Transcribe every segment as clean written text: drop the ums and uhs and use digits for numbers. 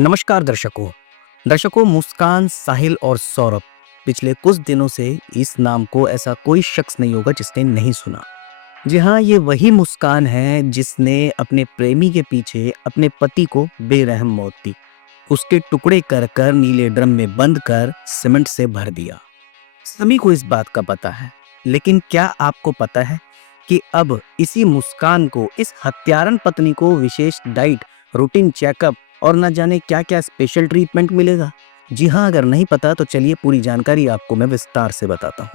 नमस्कार दर्शकों। मुस्कान, साहिल और सौरभ, पिछले कुछ दिनों से इस नाम को ऐसा कोई शख्स नहीं होगा जिसने नहीं सुना। जी हाँ, ये वही मुस्कान है जिसने अपने प्रेमी के पीछे अपने पति को बेरहम मौत दी, उसके टुकड़े कर कर नीले ड्रम में बंद कर सीमेंट से भर दिया। सभी को इस बात का पता है, लेकिन क्या आपको पता है कि अब इसी मुस्कान को, इस हत्यारन पत्नी को विशेष डाइट, रूटीन चेकअप और न जाने क्या क्या स्पेशल ट्रीटमेंट मिलेगा? जी हाँ, अगर नहीं पता तो चलिए पूरी जानकारी आपको मैं विस्तार से बताता हूँ।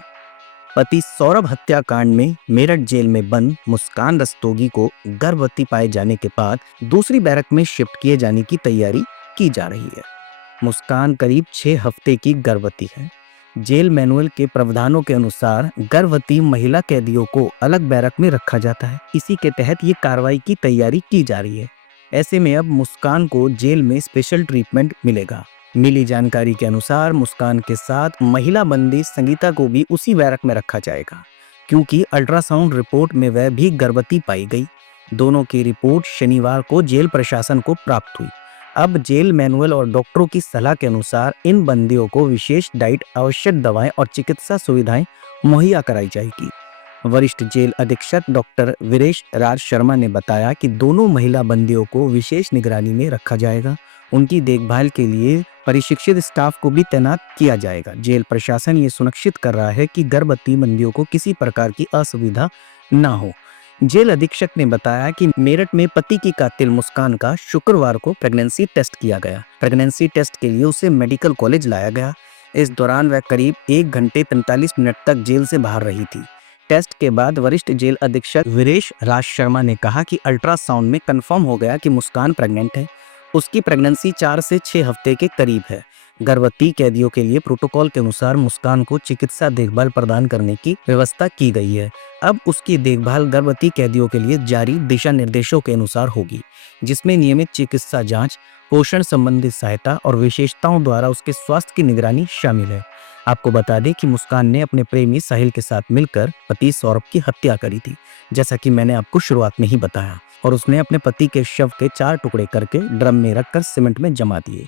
पति सौरभ हत्याकांड में मेरठ जेल में बंद मुस्कान रस्तोगी को गर्भवती पाए जाने के बाद दूसरी बैरक में शिफ्ट किए जाने की तैयारी की जा रही है। मुस्कान करीब 6 हफ्ते की गर्भवती है। जेल मैनुअल के प्रावधानों के अनुसार गर्भवती महिला कैदियों को अलग बैरक में रखा जाता है। इसी के तहत ये कार्रवाई की तैयारी की जा रही है। ऐसे में अब मुस्कान को जेल में स्पेशल ट्रीटमेंट मिलेगा। मिली जानकारी के अनुसार मुस्कान के साथ महिला बंदी संगीता को भी उसी बैरक में रखा जाएगा, क्योंकि अल्ट्रासाउंड रिपोर्ट में वह भी गर्भवती पाई गई। दोनों की रिपोर्ट शनिवार को जेल प्रशासन को प्राप्त हुई। अब जेल मैनुअल और डॉक्टरों की सलाह के अनुसार इन बंदियों को विशेष डाइट, आवश्यक दवाएं और चिकित्सा सुविधाएं मुहैया कराई जाएगी। वरिष्ठ जेल अधीक्षक डॉक्टर वीरेश राज शर्मा ने बताया कि दोनों महिला बंदियों को विशेष निगरानी में रखा जाएगा। उनकी देखभाल के लिए प्रशिक्षित स्टाफ को भी तैनात किया जाएगा। जेल प्रशासन ये सुनिश्चित कर रहा है कि गर्भवती बंदियों को किसी प्रकार की असुविधा न हो। जेल अधीक्षक ने बताया कि मेरठ में पति की कातिल मुस्कान का शुक्रवार को प्रेगनेंसी टेस्ट किया गया। प्रेगनेंसी टेस्ट के लिए उसे मेडिकल कॉलेज लाया गया। इस दौरान वह करीब 1 घंटे 45 मिनट तक जेल से बाहर रही थी। टेस्ट के बाद वरिष्ठ जेल अधीक्षक वीरेश राज शर्मा ने कहा कि अल्ट्रासाउंड में कंफर्म हो गया कि मुस्कान प्रेग्नेंट है। उसकी प्रेगनेंसी 4 से 6 हफ्ते के करीब है। गर्भवती कैदियों के लिए प्रोटोकॉल के अनुसार मुस्कान को चिकित्सा देखभाल प्रदान करने की व्यवस्था की गई है। अब उसकी देखभाल गर्भवती कैदियों के लिए जारी दिशा निर्देशों के अनुसार होगी, जिसमें नियमित चिकित्सा जांच, पोषण संबंधी सहायता और विशेषताओं द्वारा उसके स्वास्थ्य की निगरानी शामिल है। आपको बता दें कि मुस्कान ने अपने प्रेमी साहिल के साथ मिलकर पति सौरभ की हत्या करी थी, जैसा कि मैंने आपको शुरुआत में ही बताया, और उसने अपने पति के शव के 4 टुकड़े करके ड्रम में रखकर सीमेंट में जमा दिए।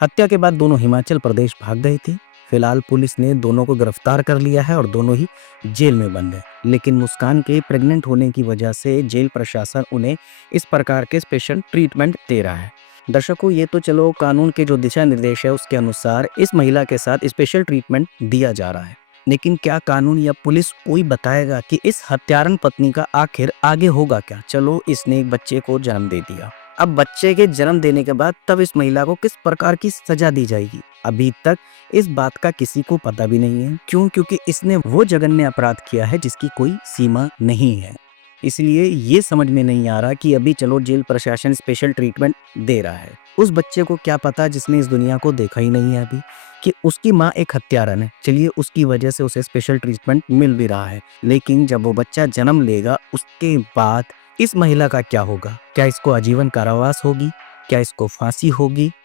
हत्या के बाद दोनों हिमाचल प्रदेश भाग गए थे। फिलहाल पुलिस ने दोनों को गिरफ्तार कर लिया है और दोनों ही जेल में बंद है। लेकिन मुस्कान के प्रेग्नेंट होने की वजह से जेल प्रशासन उन्हें इस प्रकार के स्पेशल ट्रीटमेंट दे रहा है। दर्शकों, ये तो चलो कानून के जो दिशा निर्देश है उसके अनुसार इस महिला के साथ स्पेशल ट्रीटमेंट दिया जा रहा है, लेकिन क्या कानून या पुलिस कोई बताएगा कि इस हत्यारन पत्नी का आखिर आगे होगा क्या? चलो, इसने एक बच्चे को जन्म दे दिया। अब बच्चे के जन्म देने के बाद तब इस महिला को किस प्रकार की सजा दी जाएगी, अभी तक इस बात का किसी को पता भी नहीं है। क्यों? क्योंकि इसने वो जघन्य अपराध किया है जिसकी कोई सीमा नहीं है। इसलिए ये समझ में नहीं आ रहा कि अभी चलो जेल प्रशासन स्पेशल ट्रीटमेंट दे रहा है। उस बच्चे को क्या पता जिसने इस दुनिया को देखा ही नहीं है अभी, कि उसकी माँ एक हत्यारन है। चलिए, उसकी वजह से उसे स्पेशल ट्रीटमेंट मिल भी रहा है, लेकिन जब वो बच्चा जन्म लेगा उसके बाद इस महिला का क्या होगा? क्या इसको आजीवन कारावास होगी? क्या इसको फांसी होगी?